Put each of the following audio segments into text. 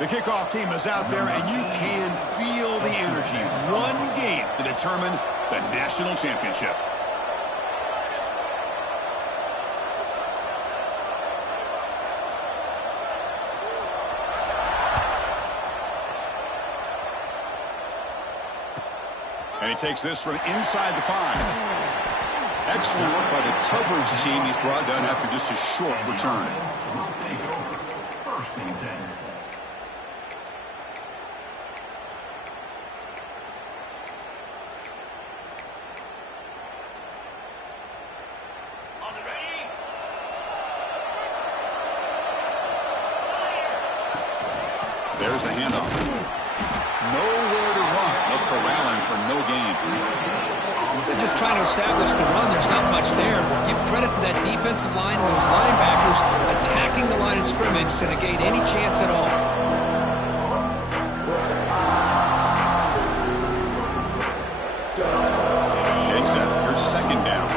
The kickoff team is out there, and you can feel the energy. One game to determine the national championship. And he takes this from inside the 5. Excellent work by the coverage team. He's brought down after just a short return. There's the handoff. Nowhere to run. They'll corral him for no gain. They're just trying to establish the run. There's not much there. But give credit to that defensive line and those linebackers attacking the line of scrimmage to negate any chance at all. Takes it. Here's second down.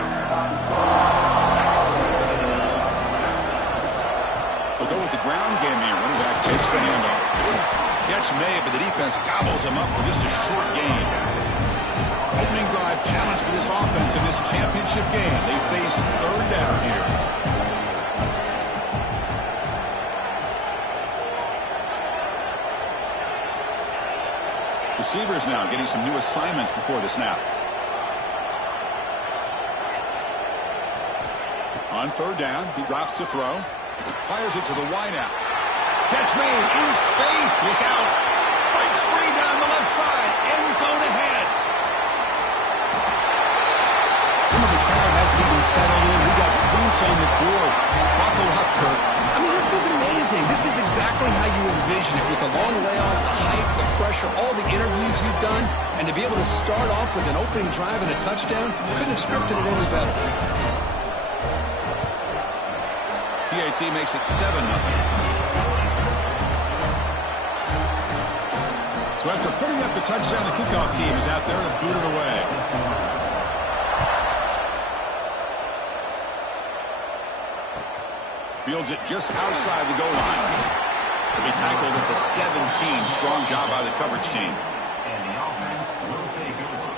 They'll go with the ground game here. Running back takes the handoff. Catch made, but the defense gobbles him up for just a short gain. Opening drive challenge for this offense in this championship game. They face third down here. Receivers now getting some new assignments before the snap. On third down, he drops to throw. Fires it to the wideout. Catch made in space. Look out. Breaks free down the left side. End zone ahead. Some of the crowd hasn't even settled in. We got points on the board. Buckle up, Kirk. I mean, this is amazing. This is exactly how you envision it, with the long layoff, the hype, the pressure, all the interviews you've done, and to be able to start off with an opening drive and a touchdown, couldn't have scripted it any better. PAT makes it 7-0. So after putting up the touchdown, the kickoff team is out there to boot it away. Fields it just outside the goal line. He'll be tackled at the 17. Strong job by the coverage team. And the offense will take over.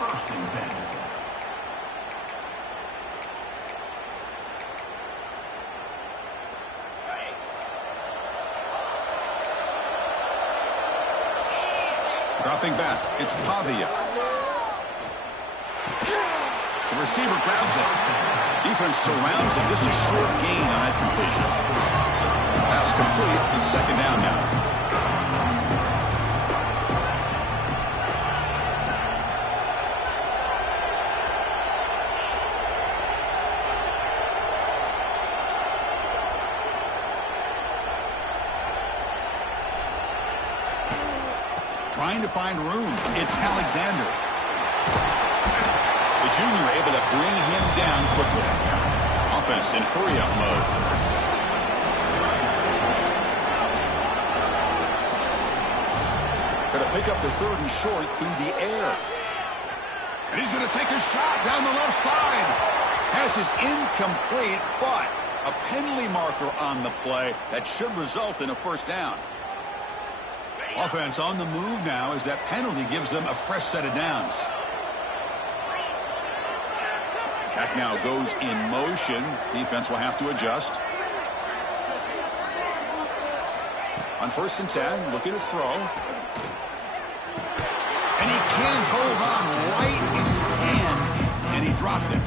1st and 10. Dropping back, it's Pavia. The receiver grabs it. Defense surrounds him. Just a short gain on that completion. Pass complete, and second down now. Trying to find room. It's Alexander. The junior able to bring him down quickly. Offense in hurry-up mode. Going to pick up the 3rd and short through the air. And he's going to take a shot down the left side. Pass is incomplete, but a penalty marker on the play that should result in a 1st down. Offense on the move now as that penalty gives them a fresh set of downs. Back now goes in motion. Defense will have to adjust. On 1st and 10, looking to throw. And he can't hold on right in his hands, and he dropped it.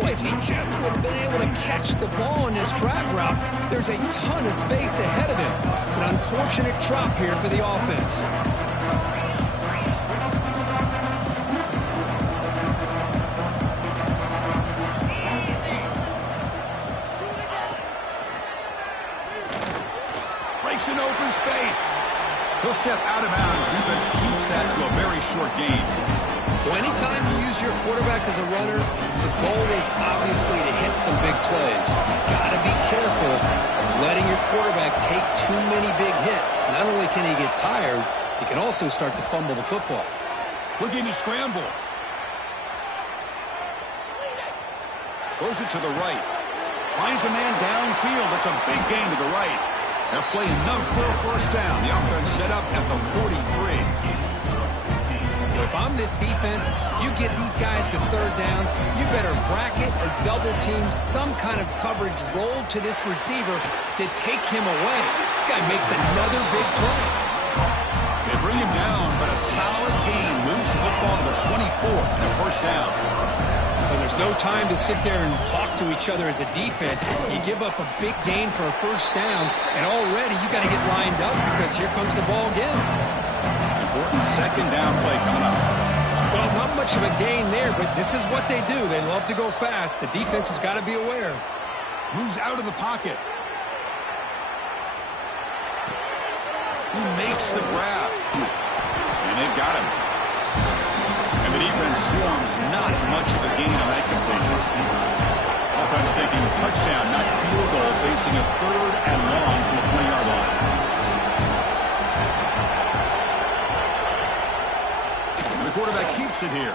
Boy, if he just would have been able to catch the ball in this drag route, there's a ton of space ahead of him. It's an unfortunate drop here for the offense. Breaks an open space. He'll step out of bounds. Defense keeps that to a very short gain. Well, anytime you use your quarterback as a runner, the goal is obviously to hit some big plays. Got to be careful of letting your quarterback take too many big hits. Not only can he get tired, he can also start to fumble the football. Looking to scramble. Throws it to the right. Finds a man downfield. That's a big gain to the right. They're playing enough for a first down. The offense set up at the 43. If I'm this defense, you get these guys to third down, you better bracket or double team some kind of coverage rolled to this receiver to take him away. This guy makes another big play. They bring him down, but a solid gain moves the football to the 24 and a first down. Well, there's no time to sit there and talk to each other as a defense. You give up a big gain for a first down, and already you got to get lined up because here comes the ball again. Important second down play coming up. Well, not much of a gain there, but this is what they do. They love to go fast. The defense has got to be aware. Moves out of the pocket. Who makes the grab? And they've got him. And the defense swarms. Not much of a gain on that completion. Offense thinking touchdown, not field goal, facing a third and long from the 20-yard line. The quarterback keeps it here.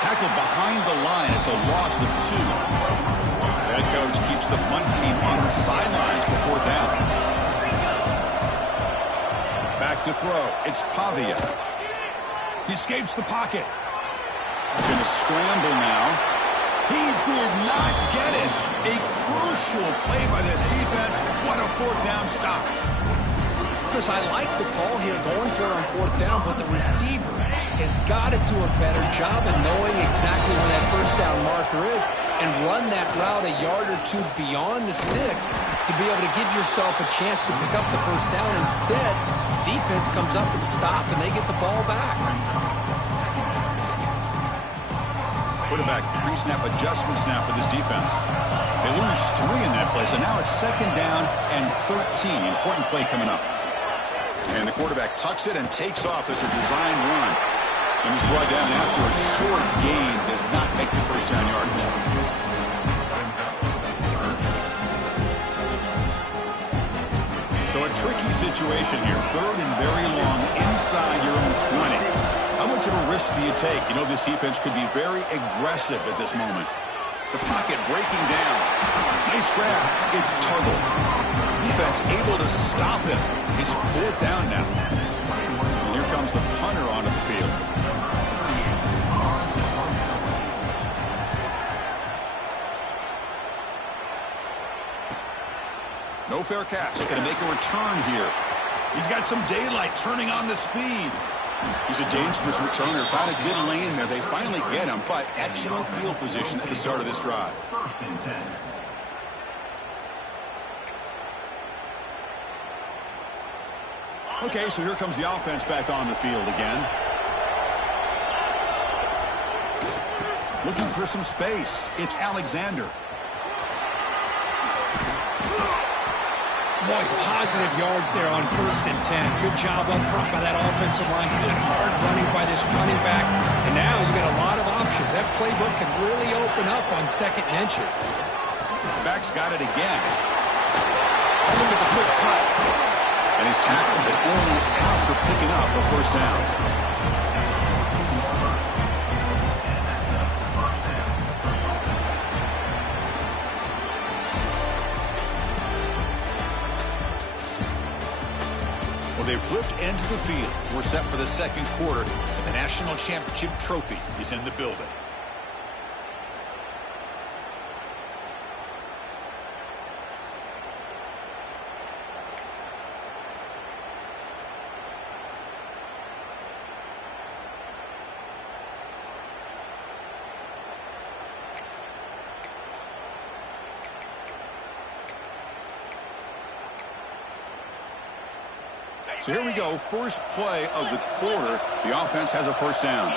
Tackled behind the line. It's a loss of 2. The head coach keeps the punt team on the sidelines for fourth down. Back to throw. It's Pavia. He escapes the pocket. Going to scramble now. He did not get it. A crucial play by this defense. What a fourth down stop. Chris, I like the call here going for it on fourth down, but the receiver has got to do a better job of knowing exactly where that first down marker is and run that route a yard or 2 beyond the sticks to be able to give yourself a chance to pick up the first down. Instead, defense comes up with a stop and they get the ball back. Quarterback pre-snap adjustments now for this defense. They lose 3 in that play, so now it's second down and 13. Important play coming up. And the quarterback tucks it and takes off as a design run. And he's brought down after a short gain. Does not make the first down yardage. So a tricky situation here. Third and very long inside your own 20. How much of a risk do you take? You know this defense could be very aggressive at this moment. The pocket breaking down. Nice grab. It's Tuggle. Defense able to stop him. It's fourth down now. And here comes the punter onto the field. No fair catch. Going to make a return here. He's got some daylight turning on the speed. He's a dangerous returner. Found a good lane there. They finally get him, but excellent field position at the start of this drive. First and 10. Okay, so here comes the offense back on the field again. Looking for some space. It's Alexander. Boy, positive yards there on first and 10. Good job up front by that offensive line. Good hard running by this running back. And now you got a lot of options. That playbook can really open up on second and inches. Back's got it again. Look at the quick cut. And he's tackled it only after picking up a first down. Well, they've flipped into the field. We're set for the second quarter, and the National Championship Trophy is in the building. So here we go, first play of the quarter. The offense has a first down.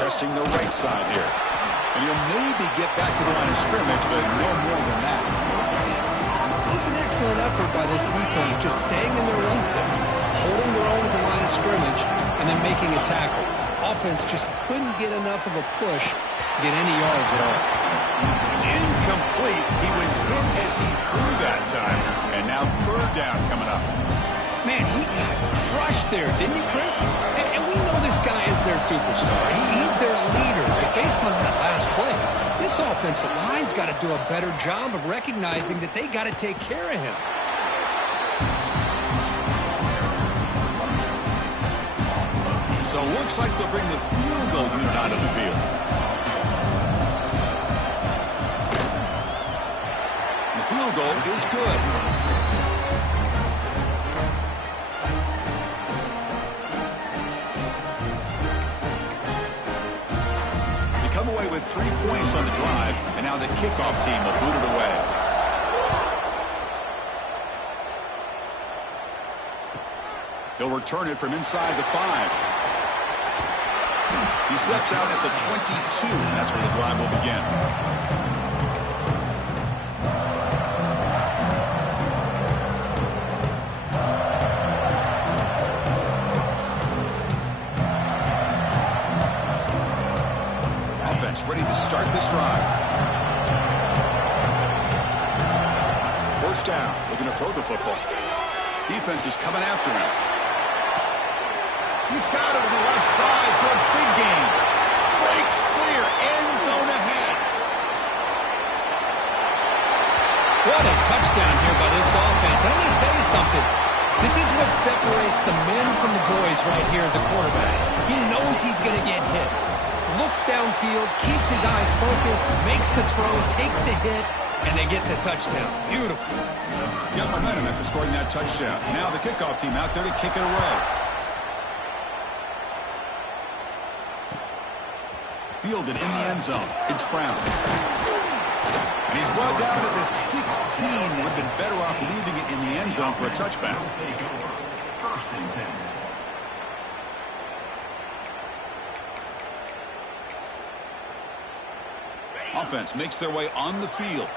Testing the right side here. And he'll maybe get back to the line of scrimmage, but no more than that. It was an excellent effort by this defense, just staying in their run fix, holding their own at the line of scrimmage, and then making a tackle. Offense just couldn't get enough of a push to get any yards at all. It's incomplete. He was hit as he threw that time. And now third down coming up. Man, he got crushed there, didn't he, Chris? And we know this guy is their superstar. He's their leader. But based on that last play, this offensive line's got to do a better job of recognizing that they got to take care of him. So it looks like they'll bring the field goal unit out of the field. The field goal is good. With 3 points on the drive, and now the kickoff team will boot it away. He'll return it from inside the 5. He steps out at the 22. That's where the drive will begin. Ready to start this drive. First down, looking to throw the football. Defense is coming after him. He's got it on the left side for a big gain. Breaks clear, end zone ahead. What a touchdown here by this offense. I'm going to tell you something. This is what separates the men from the boys right here as a quarterback. He knows he's going to get hit. Looks downfield, keeps his eyes focused, makes the throw, takes the hit, and they get the touchdown. Beautiful. Got momentum after scoring that touchdown. Now the kickoff team out there to kick it away. Fielded in the end zone. It's Brown. And he's brought down at the 16. Would have been better off leaving it in the end zone for a touchback. First and 10. Offense makes their way on the field.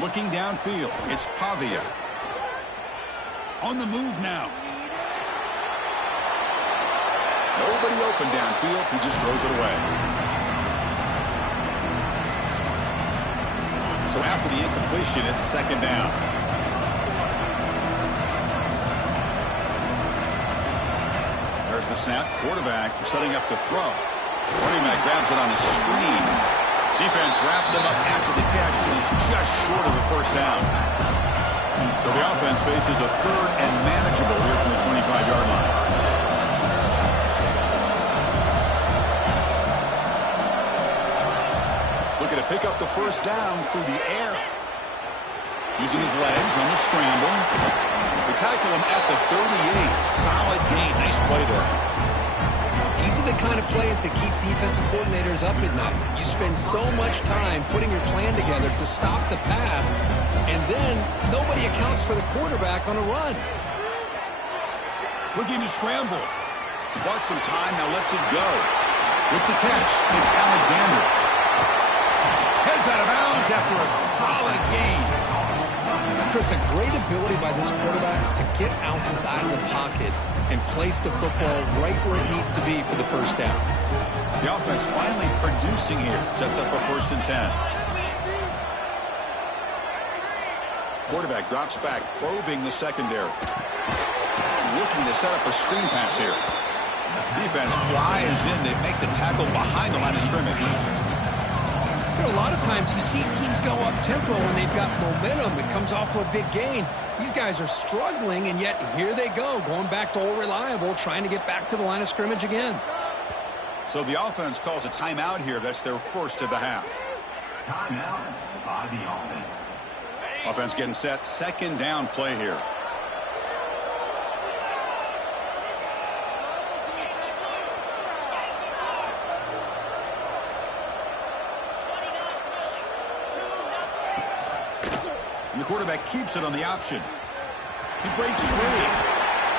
Looking downfield, it's Pavia. On the move now. Nobody open downfield. He just throws it away. So after the incompletion, it's second down. There's the snap. Quarterback setting up the throw. Running back grabs it on a screen. Defense wraps him up after the catch. He's just short of a first down. So the offense faces a third and manageable here from the 25-yard line. Looking to pick up the first down through the air. Using his legs on the scramble. They tackle him at the 38. Solid gain. Nice play there. These are the kind of plays that keep defensive coordinators up at night. You spend so much time putting your plan together to stop the pass, and then nobody accounts for the quarterback on a run. Looking to scramble. Bought some time, now lets it go. With the catch, it's Alexander. Heads out of bounds after a solid gain. Chris, a great ability by this quarterback to get outside of the pocket and place the football right where it needs to be for the first down. The offense finally producing here. Sets up a first and 10. Quarterback drops back, probing the secondary. Looking to set up a screen pass here. Defense flies in. They make the tackle behind the line of scrimmage. A lot of times you see teams go up-tempo when they've got momentum. It comes off to a big gain. These guys are struggling, and yet here they go, going back to old reliable, trying to get back to the line of scrimmage again. So the offense calls a timeout here. That's their first of the half. Timeout by the offense. Offense getting set. Second down play here. And the quarterback keeps it on the option. He breaks free.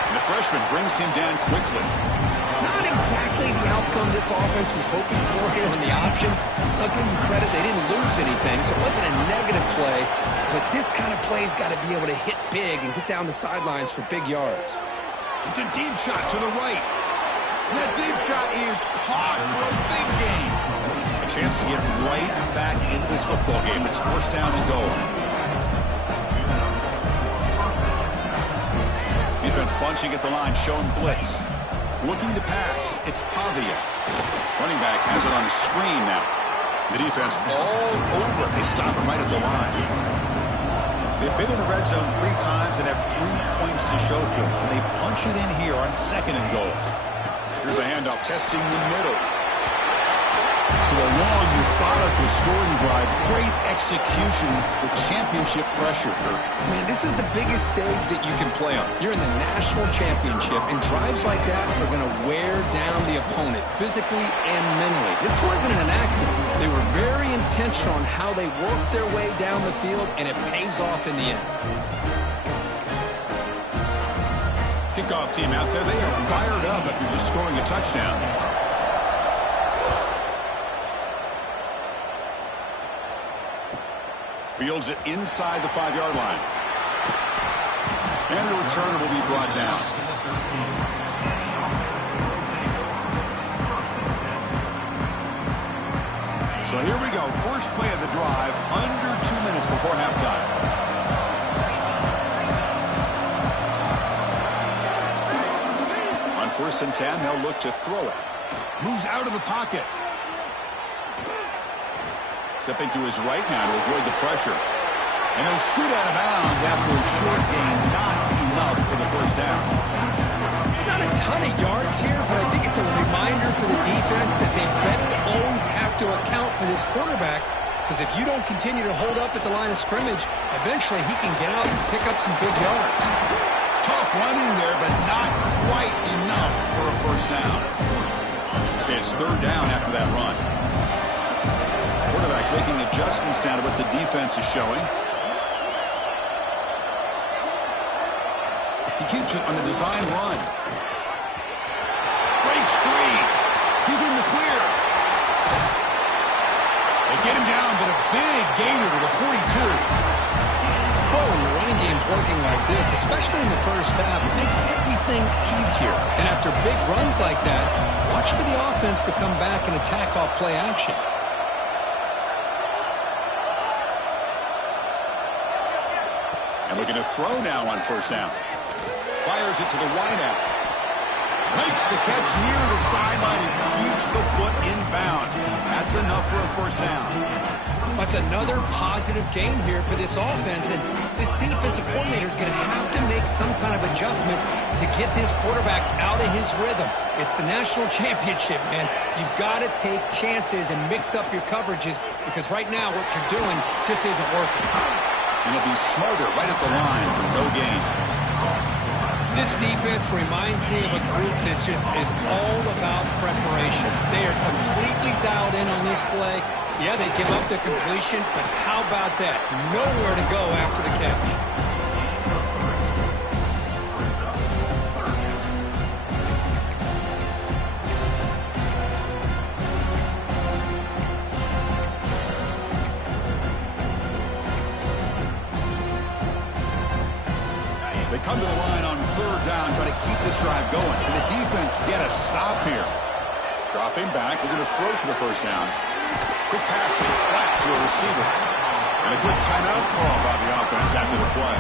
And the freshman brings him down quickly. Not exactly the outcome this offense was hoping for here on the option. I'll give them credit, they didn't lose anything, so it wasn't a negative play. But this kind of play's got to be able to hit big and get down the sidelines for big yards. It's a deep shot to the right. And that deep shot is caught for a big gain. A chance to get right back into this football game. It's first down and goal. defense bunching at the line, showing blitz. Looking to pass. It's Pavia. Running back has it on a screen now. The defense all over it. They stop him right at the line. They've been in the red zone 3 times and have 3 points to show for it. Can they punch it in here on 2nd and goal? Here's a handoff testing the middle. So a long, methodical scoring drive. Great execution with championship pressure. Man, this is the biggest stage that you can play on. You're in the national championship, and drives like that are going to wear down the opponent physically and mentally. This wasn't an accident. They were very intentional on how they worked their way down the field, and it pays off in the end. Kickoff team out there. They are fired up after just scoring a touchdown. Fields it inside the 5-yard line. And the returner will be brought down. So here we go. First play of the drive, under 2 minutes before halftime. On 1st and 10, they'll look to throw it. Moves out of the pocket. Stepping to his right now to avoid the pressure. And he'll scoot out of bounds after a short gain. Not enough for the first down. Not a ton of yards here, but I think it's a reminder for the defense that they better always have to account for this quarterback, because if you don't continue to hold up at the line of scrimmage, eventually he can get out and pick up some big yards. Tough running there, but not quite enough for a first down. Okay, it's 3rd down after that run. Quarterback making adjustments down to what the defense is showing. He keeps it on the design run. Breaks free. He's in the clear. They get him down, but a big gainer to the 42. Well, when the running game's working like this, especially in the first half, it makes everything easier. And after big runs like that, watch for the offense to come back and attack off play action. And looking to throw now on 1st down. Fires it to the wideout. Makes the catch near the sideline and keeps the foot in bounds. That's enough for a first down. That's another positive game here for this offense, and this defensive coordinator is going to have to make some kind of adjustments to get this quarterback out of his rhythm. It's the national championship, man. You've got to take chances and mix up your coverages, because right now what you're doing just isn't working. And he'll be smarter right at the line for no gain. This defense reminds me of a group that just is all about preparation. They are completely dialed in on this play. Yeah, they give up the completion, but how about that? Nowhere to go after the catch. They come to the line on 3rd down, trying to keep this drive going. And the defense get a stop here. Dropping back, they're going to throw for the first down. Quick pass to the flat to a receiver. And a quick timeout call by the offense after the play.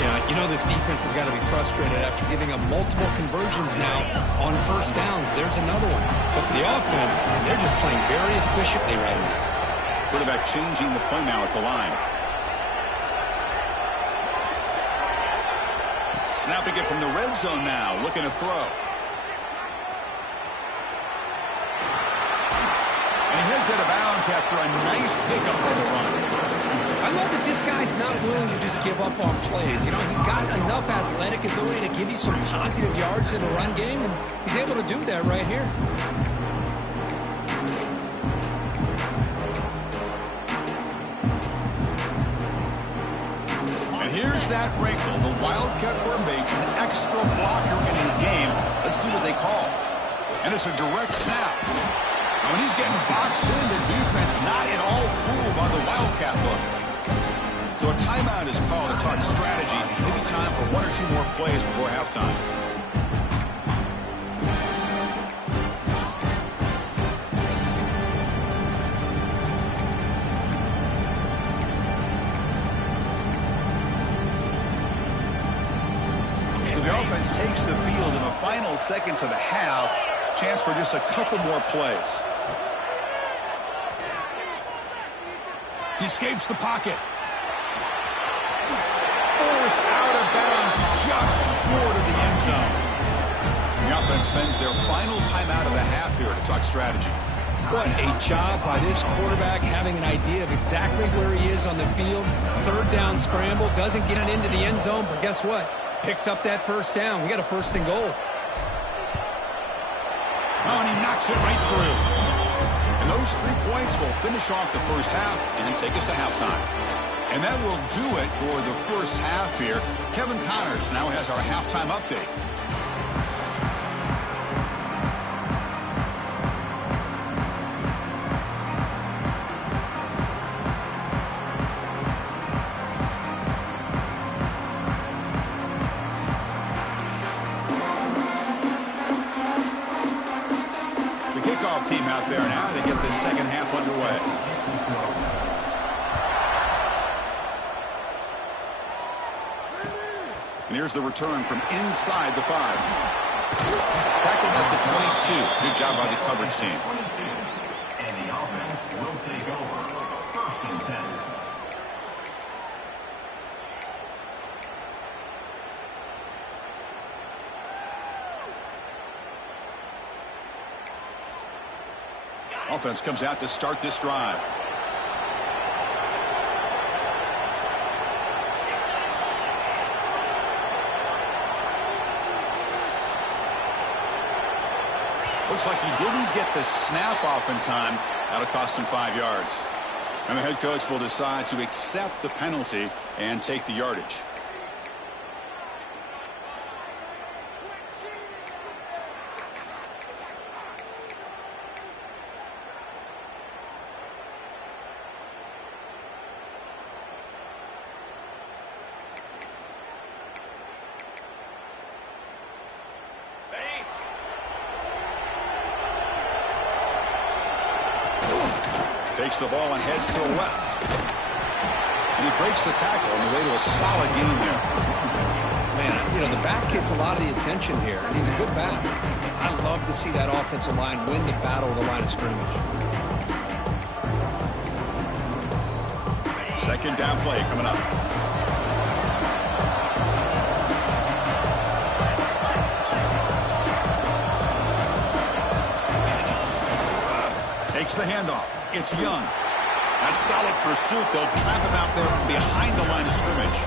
Yeah, you know this defense has got to be frustrated after giving up multiple conversions now on 1st downs. There's another one. But for the offense, they're just playing very efficiently right now. Quarterback changing the play now at the line. Snapping it from the red zone now, looking to throw. And he heads out of bounds after a nice pickup on the run. I love that this guy's not willing to just give up on plays. You know, he's got enough athletic ability to give you some positive yards in the run game, and he's able to do that right here. Here's that wrinkle, the Wildcat formation, extra blocker in the game. Let's see what they call. And it's a direct snap. Now, when he's getting boxed in, the defense not at all fooled by the Wildcat look. So a timeout is called to talk strategy. Maybe time for 1 or 2 more plays before halftime. final seconds of the half. Chance for just a couple more plays. He escapes the pocket. Forced out of bounds, just short of the end zone. The offense spends their final timeout of the half here to talk strategy. What a job by this quarterback, having an idea of exactly where he is on the field. Third down scramble, doesn't get it into the end zone, but guess what? Picks up that first down. We got a first and goal. Oh, and he knocks it right through. And those 3 points will finish off the first half and take us to halftime. And that will do it for the first half here. Kevin Connors now has our halftime update. Team out there now to get this second half underway. And here's the return from inside the 5. Tackled at the 22. Good job by the coverage team. And the offense will take over. First and 10. Offense comes out to start this drive. Looks like he didn't get the snap off in time. That'll cost him 5 yards. And the head coach will decide to accept the penalty and take the yardage. Takes the ball and heads to the left. And he breaks the tackle on the way to a solid gain there. Man, you know, the back gets a lot of the attention here, and he's a good back. I love to see that offensive line win the battle of the line of scrimmage. Second down play coming up. Takes the handoff. It's Young. That solid pursuit. They'll trap him out there behind the line of scrimmage.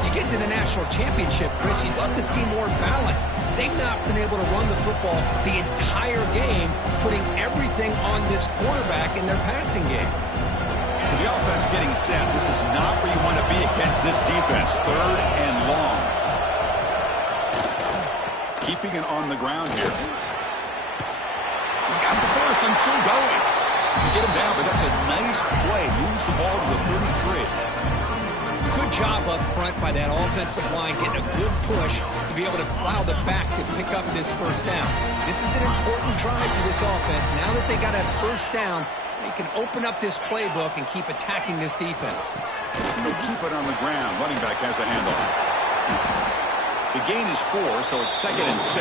You get to the national championship, Chris, you'd love to see more balance. They've not been able to run the football the entire game, putting everything on this quarterback in their passing game. For the offense getting set, this is not where you want to be against this defense. Third and long. Keeping it on the ground here. He's got the first and still going. You get him down, but that's a nice play. Moves the ball to the 33. Good job up front by that offensive line, getting a good push to be able to allow the back to pick up this first down. This is an important drive for this offense. Now that they got a first down, they can open up this playbook and keep attacking this defense. And they'll keep it on the ground. Running back has the handoff. The gain is 4, so it's 2nd and 6.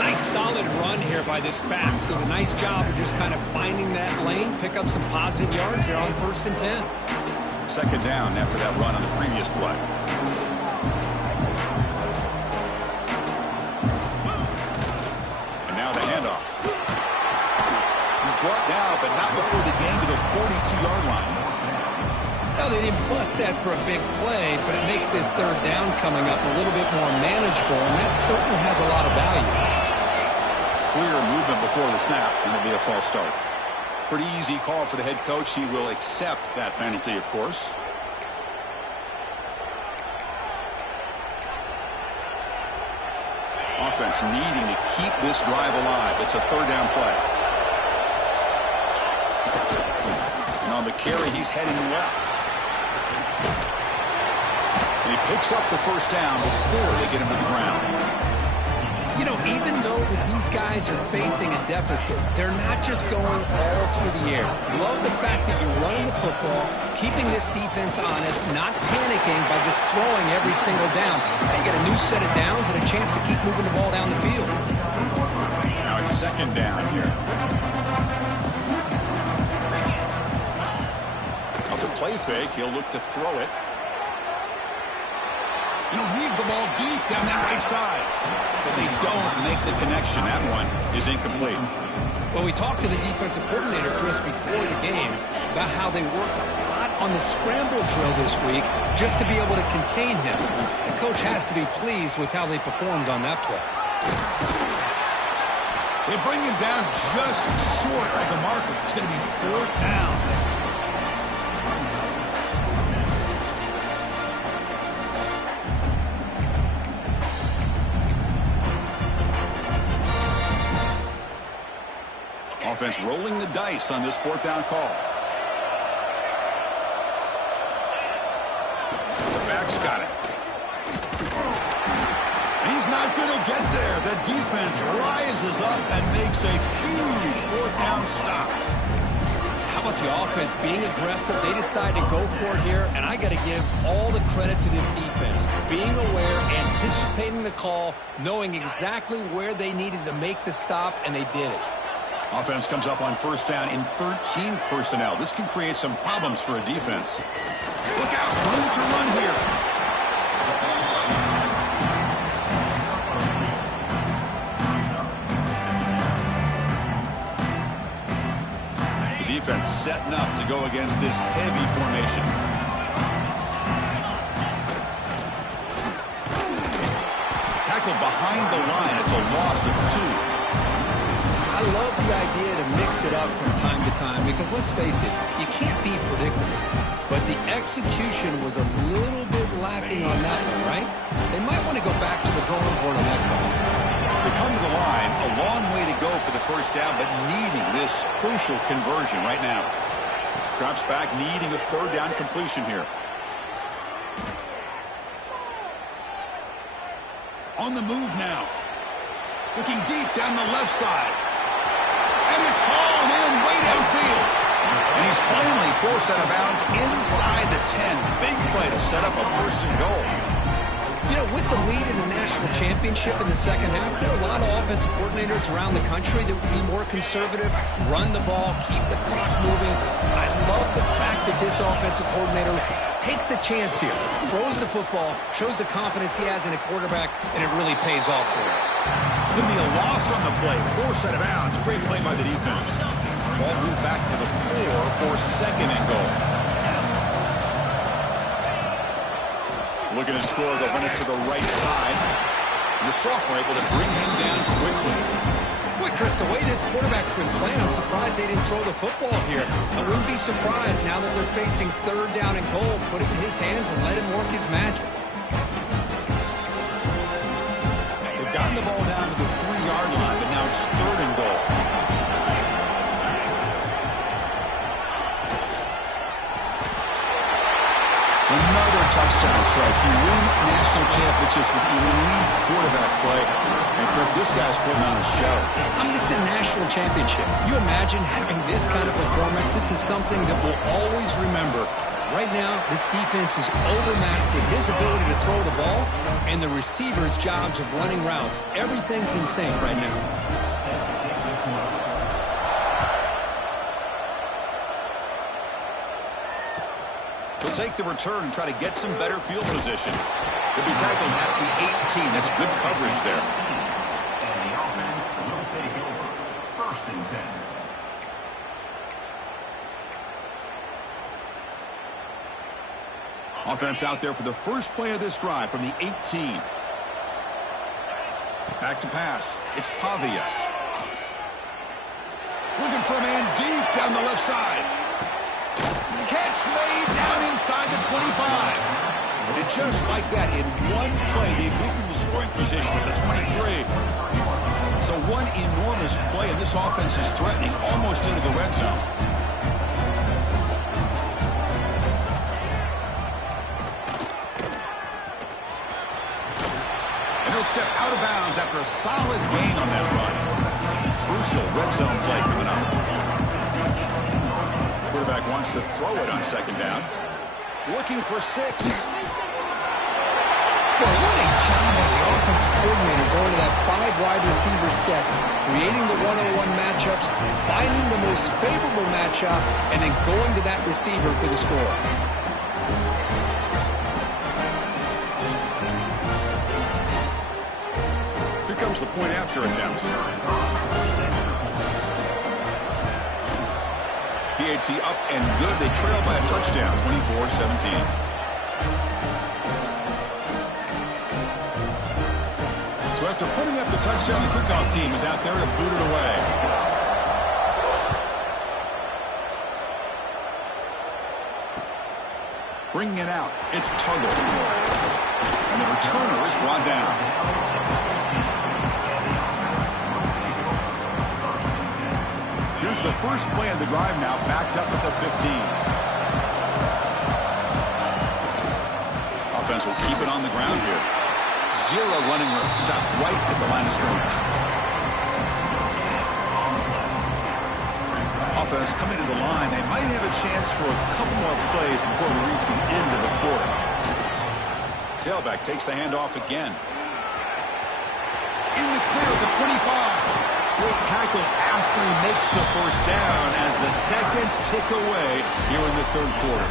Nice solid run here by this back. Did a nice job of just kind of finding that lane, pick up some positive yards there on 1st and 10. Second down after that run on the previous play. And now the handoff. He's brought down, but not before the gain to the 42-yard line. Well, they didn't bust that for a big play, but it makes this third down coming up a little bit more manageable, and that certainly has a lot of value. Clear movement before the snap, and it'll be a false start. Pretty easy call for the head coach. He will accept that penalty, of course. Offense needing to keep this drive alive. It's a third down play. And on the carry, he's heading left. And he picks up the first down before they get him to the ground. You know, even though that these guys are facing a deficit, they're not just going all through the air. Love the fact that you're running the football, keeping this defense honest, not panicking by just throwing every single down. Now you got a new set of downs and a chance to keep moving the ball down the field. Now it's second down here. Off the play fake, he'll look to throw it. And he'll heave the ball deep down that right side. But they don't make the connection. That one is incomplete. Well, we talked to the defensive coordinator, Chris, before the game about how they worked a lot on the scramble drill this week just to be able to contain him. The coach has to be pleased with how they performed on that play. They bring him down just short of the marker. It's going to be fourth down. Offense rolling the dice on this fourth down call. The back's got it. And he's not going to get there. The defense rises up and makes a huge fourth down stop. How about the offense being aggressive? They decide to go for it here, and I got to give all the credit to this defense. Being aware, anticipating the call, knowing exactly where they needed to make the stop, and they did it. Offense comes up on first down in 13 personnel. This can create some problems for a defense. Look out, room to run here. The defense setting up to go against this heavy formation. Tackle behind the line. It's a loss of 2. I love the idea to mix it up from time to time because, let's face it, you can't be predictable. But the execution was a little bit lacking on that one, right? They might want to go back to the drawing board on that call. They come to the line, a long way to go for the first down, but needing this crucial conversion right now. Drops back, needing a third down completion here. On the move now. Looking deep down the left side. And it's hauled in way downfield. And he's finally forced out of bounds inside the 10. Big play to set up a first and goal. You know, with the lead in the national championship in the second half, there are a lot of offensive coordinators around the country that would be more conservative, run the ball, keep the clock moving. I love the fact that this offensive coordinator takes a chance here, throws the football, shows the confidence he has in a quarterback, and it really pays off for him. It's going to be a loss on the play. Forced out of bounds. Great play by the defense. Ball moved back to the 4 for second and goal. Looking to score, they'll run it to the right side. And the sophomore able to bring him down quickly. Boy, Chris, the way this quarterback's been playing, I'm surprised they didn't throw the football here. I wouldn't be surprised now that they're facing third down and goal. Put it in his hands and let him work his magic. They've gotten the ball down to the 3-yard line, but now it's third and goal. Another touchdown strike. You win national championships with elite quarterback play. And Kirk, this guy's putting on a show. I mean, this is a national championship. You imagine having this kind of performance? This is something that we'll always remember. Right now, this defense is overmatched with his ability to throw the ball and the receivers' jobs of running routes. Everything's in sync right now. He'll take the return and try to get some better field position. He'll be tackled at the 18. That's good coverage there. And the offense will take over. First and 10. Offense out there for the first play of this drive from the 18. Back to pass. It's Pavia. Looking for a man deep down the left side. Catch made down inside the 25. And just like that, in one play, they've moved into scoring position at the 23. So one enormous play, and this offense is threatening almost into the red zone. And he'll step out of bounds after a solid gain on that run. Crucial red zone play coming up. Quarterback wants to throw it on second down. Looking for 6. Boy, what a job by the offensive coordinator going to that 5 wide receiver set, creating the one-on-one matchups, finding the most favorable matchup, and then going to that receiver for the score. Here comes the point after attempt. PAT up and good. They trail by a touchdown, 24-17. So after putting up the touchdown, the kickoff team is out there to boot it away. Bringing it out, it's Tuggle. And the returner is brought down. Here's the first play of the drive now, backed up at the 15. Offense will keep it on the ground here. 0 running room. Stop right at the line of scrimmage. Offense coming to the line. They might have a chance for a couple more plays before we reach the end of the quarter. Tailback takes the handoff again. In the clear at the 25. Great tackle after he makes the first down as the seconds tick away here in the third quarter.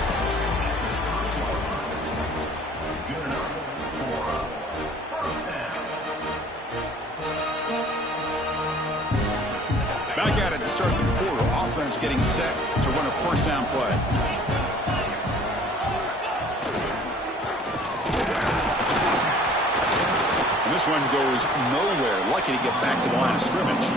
Back at it to start the quarter. Offense getting set to run a first down play. And this one goes nowhere. Lucky to get back to the line of scrimmage.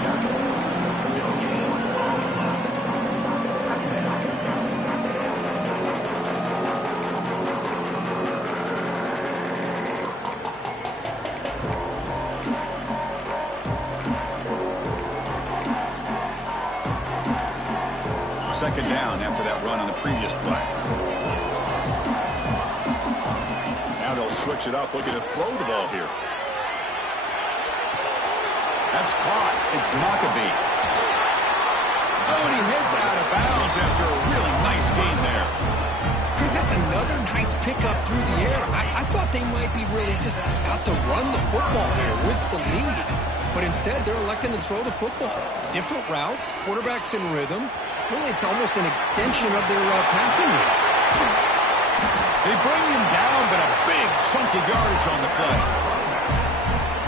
Second down after that run on the previous play. Now they'll switch it up, looking to throw the ball here. That's caught. It's Maccabee. Oh, and he heads out of bounds after a really nice gain there. Chris, that's another nice pickup through the air. I thought they might be really just out to run the football here with the lead. But instead, they're electing to throw the football. Different routes, quarterbacks in rhythm. Really, it's almost an extension of their passing game. They bring him down, but a big chunk of yardage on the play.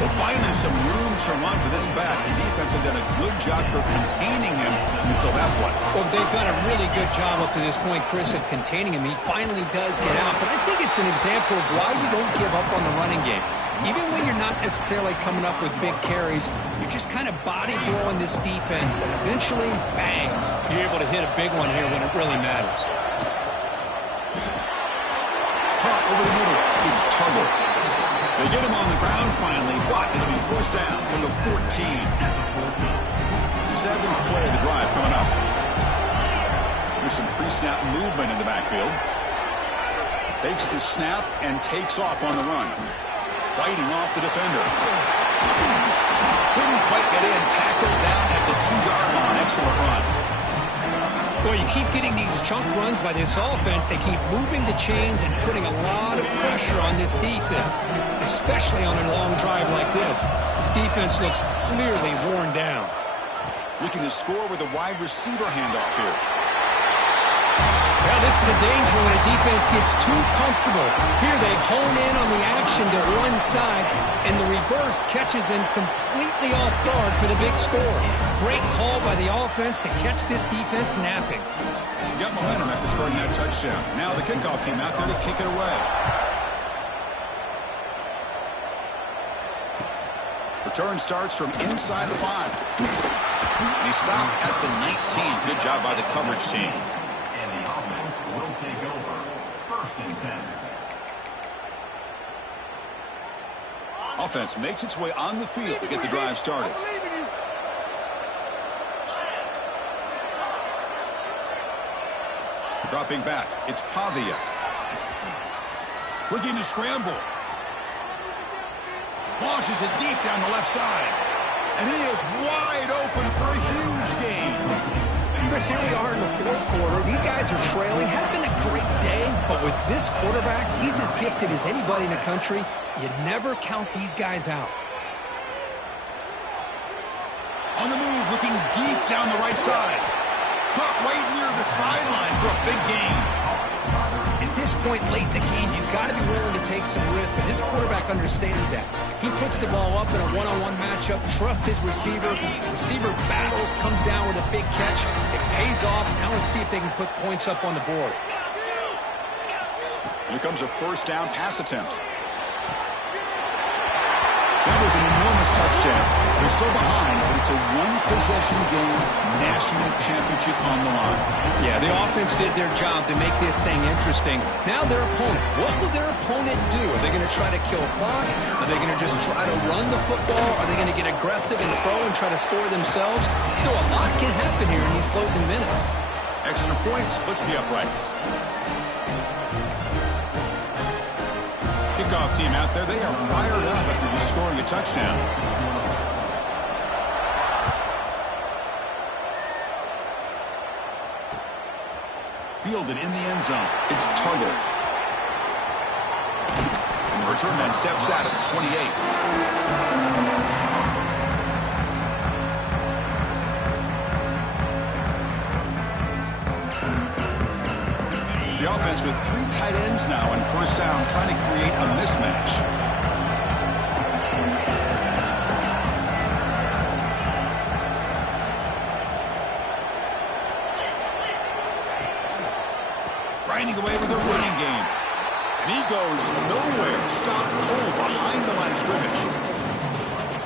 Well, finally some room to run for this back. The defense had done a good job for containing him until that point. Well, they've done a really good job up to this point, Chris, of containing him. He finally does get out. But I think it's an example of why you don't give up on the running game. Even when you're not necessarily coming up with big carries, you're just kind of body blowing this defense. And eventually, bang, you're able to hit a big one here when it really matters. Caught over the middle. It's Tuggle. They get him on the ground finally, but it'll be first down from the 14. 7th play of the drive coming up. There's some pre-snap movement in the backfield. Takes the snap and takes off on the run. Fighting off the defender. Couldn't quite get in. Tackled down at the 2-yard line. Excellent run. Well, you keep getting these chunk runs by this offense. They keep moving the chains and putting a lot of pressure on this defense, especially on a long drive like this. This defense looks clearly worn down. Looking to score with a wide receiver handoff here. Well, this is the danger when a defense gets too comfortable. Here they hone in on the action to one side, and the reverse catches him completely off guard for the big score. Great call by the offense to catch this defense napping. Got momentum after scoring that touchdown. Now the kickoff team out there to kick it away. Return starts from inside the 5. And he stopped at the 19. Good job by the coverage team. Will take over. First and 10. Offense makes its way on the field to get the drive started. Dropping back, it's Pavia. Looking to scramble. Launches it deep down the left side. And he is wide open for a huge gain. Chris, here we are in the fourth quarter. These guys are trailing. Had been a great day, but with this quarterback, he's as gifted as anybody in the country. You never count these guys out. On the move, looking deep down the right side. Caught right near the sideline for a big gain. At this point late in the game, you've got to be willing to take some risks, and this quarterback understands that. He puts the ball up in a one-on-one matchup, trusts his receiver. Receiver battles, comes down with a big catch. It pays off. Now let's see if they can put points up on the board. Here comes a first down pass attempt. That was an enormous touchdown. They're still behind, but it's a one-possession game, national championship on the line. Yeah, the offense did their job to make this thing interesting. Now their opponent. What will their opponent do? Are they going to try to kill clock? Are they going to just try to run the football? Are they going to get aggressive and throw and try to score themselves? Still, a lot can happen here in these closing minutes. Extra point splits the uprights. Kickoff team out there, they are fired up after just scoring a touchdown. Fielded in the end zone. It's Tuggle. And the return man steps out at the 28. The offense with 3 tight ends now in first down, trying to create a mismatch. Grinding away with a running game. And he goes nowhere. Stop cold behind the line of scrimmage.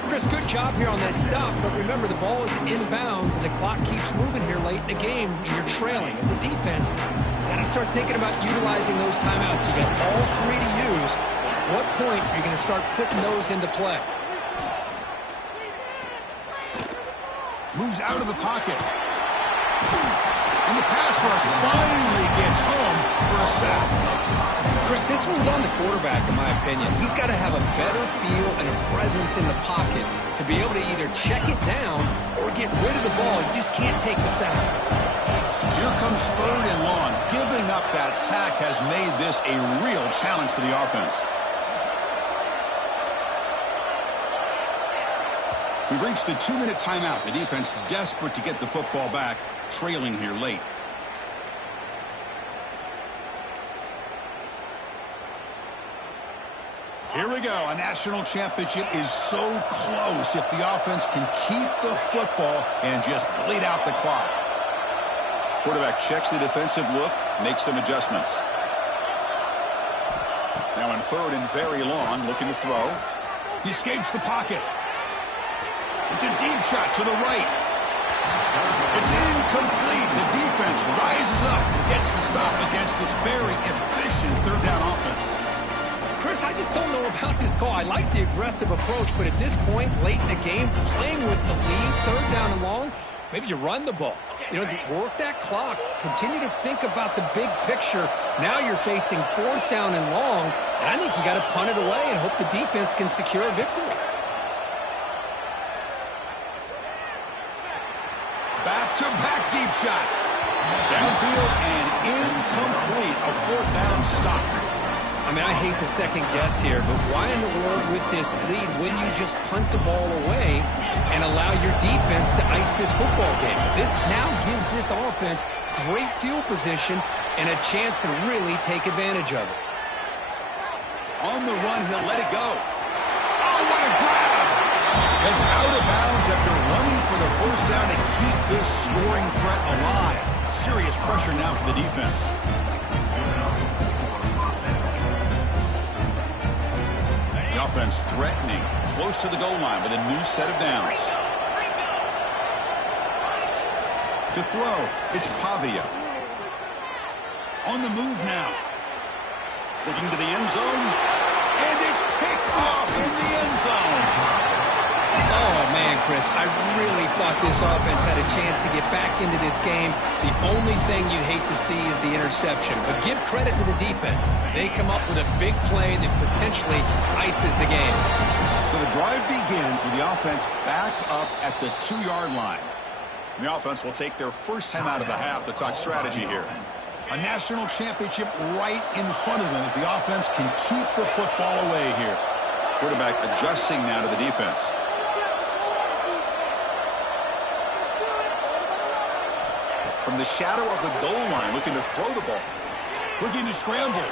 Chris, good job here on that stop, but remember the ball is inbounds and the clock keeps moving here late in the game and you're trailing. As a defense, you got to start thinking about utilizing those timeouts. You got all 3 to use. At what point are you going to start putting those into play? Moves out of the pocket. And the pass rush finally gets home for a sack. Chris, this one's on the quarterback, in my opinion. He's got to have a better feel and a presence in the pocket to be able to either check it down or get rid of the ball. You just can't take the sack. So here comes 3rd and long. Giving up that sack has made this a real challenge for the offense. We've reached the 2-minute timeout. The defense desperate to get the football back, trailing here late. Here we go. A national championship is so close if the offense can keep the football and just bleed out the clock. Quarterback checks the defensive look, makes some adjustments. Now in 3rd and very long, looking to throw. He escapes the pocket. It's a deep shot to the right. It's incomplete. The defense rises up, gets the stop against this very efficient 3rd down offense. Chris, I just don't know about this call. I like the aggressive approach, but at this point, late in the game, playing with the lead, 3rd down and long, maybe you run the ball. You know, work that clock. Continue to think about the big picture. Now you're facing 4th down and long, and I think you got to punt it away and hope the defense can secure a victory. Back-to-back deep shots. Downfield and incomplete. A 4th down stop. I mean, I hate to second guess here, but why in the world with this lead wouldn't you just punt the ball away and allow your defense to ice this football game? This now gives this offense great field position and a chance to really take advantage of it. On the run, he'll let it go. Oh, what a grab! It's out of bounds after running for the first down and keep this scoring threat alive. Serious pressure now for the defense. The offense threatening, close to the goal line with a new set of downs. To throw, it's Pavia. On the move now. Looking to the end zone. And it's picked off in the end zone. Oh, man, Chris, I really thought this offense had a chance to get back into this game. The only thing you'd hate to see is the interception. But give credit to the defense. They come up with a big play that potentially ices the game. So the drive begins with the offense backed up at the 2-yard line. And the offense will take their first time out of the half to talk strategy here. A national championship right in front of them if the offense can keep the football away here. Quarterback adjusting now to the defense. From the shadow of the goal line, looking to throw the ball. Looking to scramble.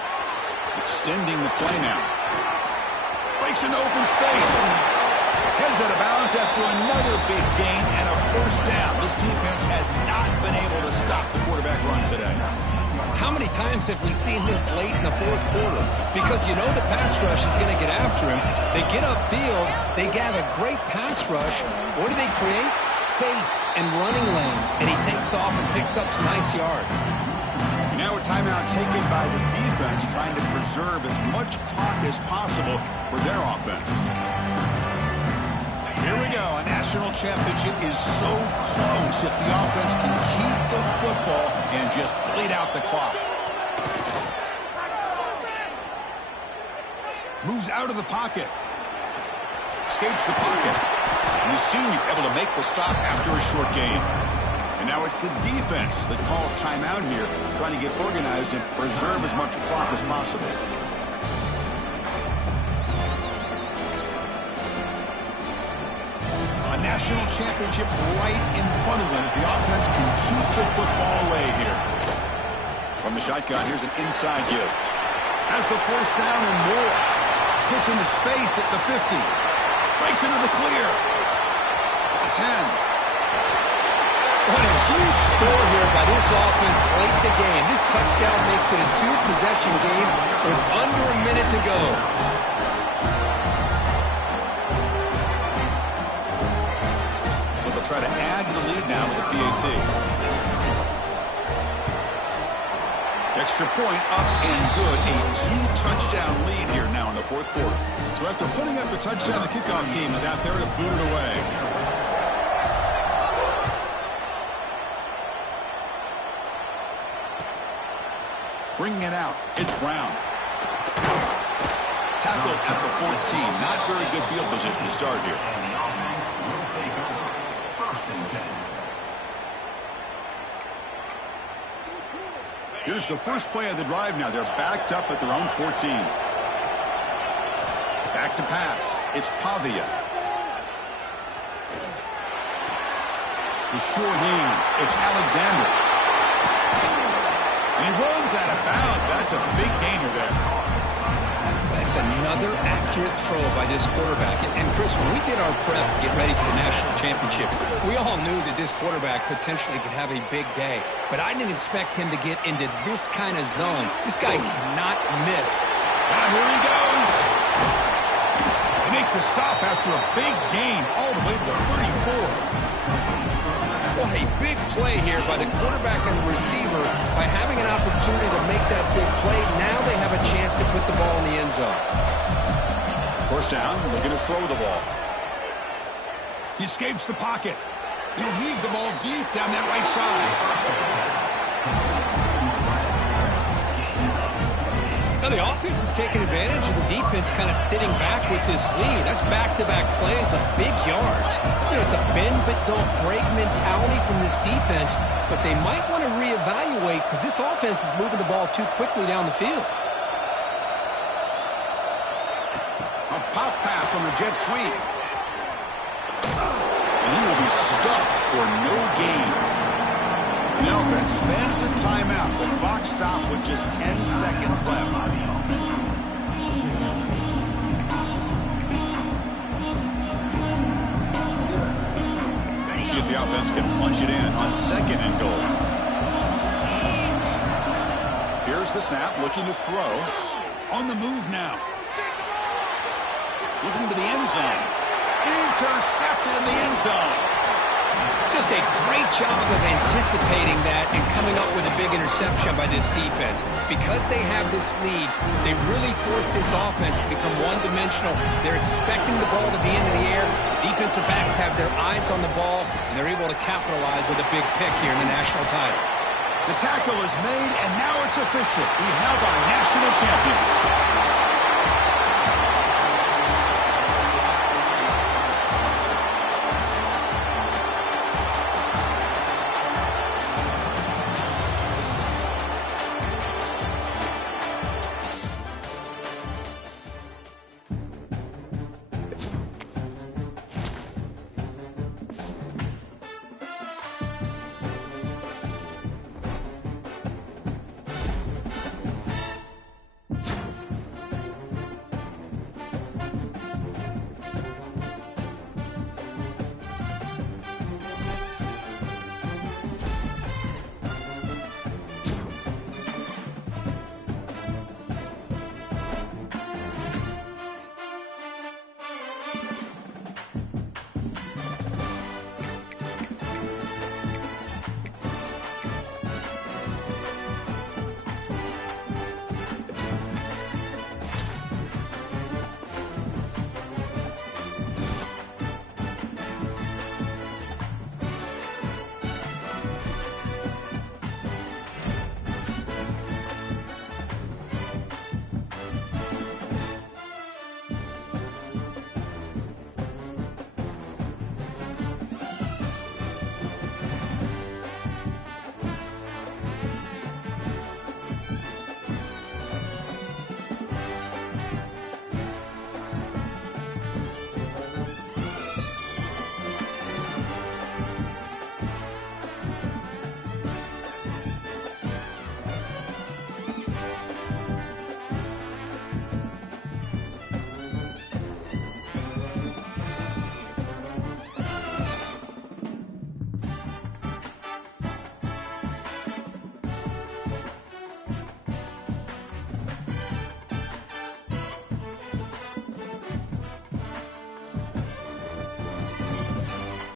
Extending the play now. Breaks into open space. Heads out of bounds after another big gain and a first down. This defense has not been able to stop the quarterback run today. How many times have we seen this late in the fourth quarter? Because you know the pass rush is going to get after him. They get upfield. They have a great pass rush. What do they create? Space and running lanes. And he takes off and picks up some nice yards. And now a timeout taken by the defense, trying to preserve as much clock as possible for their offense. Here we go. A national championship is so close if the offense can keep the football and just bleed out the clock. Moves out of the pocket. Escapes the pocket. And the senior able to make the stop after a short gain. And now it's the defense that calls timeout here, trying to get organized and preserve as much clock as possible. A national championship right in front of them if the offense can keep the football away here. From the shotgun, here's an inside give. Has the first down and more. Gets into space at the 50. Breaks into the clear. At the 10. What a huge score here by this offense late in the game. This touchdown makes it a 2-possession game with under a minute to go. Try to add to the lead now with a PAT. Extra point up and good. A 2-touchdown lead here now in the fourth quarter. So after putting up a touchdown, the kickoff team is out there to boot it away. Bringing it out. It's Brown. Tackled at the 14. Not very good field position to start here. Here's the first play of the drive now. They're backed up at their own 14. Back to pass. It's Pavia. The sure hands. It's Alexander. And he runs out of bounds. That's a big gainer there. That's another accurate throw by this quarterback. And Chris, when we did our prep to get ready for the national championship, we all knew that this quarterback potentially could have a big day. But I didn't expect him to get into this kind of zone. This guy cannot miss. Now here he goes. They make the stop after a big gain all the way to the 34. What a big play here by the quarterback and the receiver by having an opportunity to make that big play. Now they have a chance to put the ball in the end zone. First down, looking to throw the ball. He escapes the pocket. He'll heave the ball deep down that right side. Now the offense is taking advantage of the defense kind of sitting back with this lead. That's back-to-back plays of big yards. You know, it's a bend-but-don't-break mentality from this defense, but they might want to reevaluate because this offense is moving the ball too quickly down the field. A pop pass on the jet sweep. And he will be stuffed for no gain. The offense spends a timeout. The clock stopped with just 10 seconds left. See if the offense can punch it in on second and goal. Here's the snap, looking to throw. On the move now. Looking to the end zone. Intercepted in the end zone. Just a great job of anticipating that and coming up with a big interception by this defense. Because they have this lead, they really force this offense to become one-dimensional. They're expecting the ball to be into the air. The defensive backs have their eyes on the ball, and they're able to capitalize with a big pick here in the national title. The tackle is made, and now it's official. We have our national champions.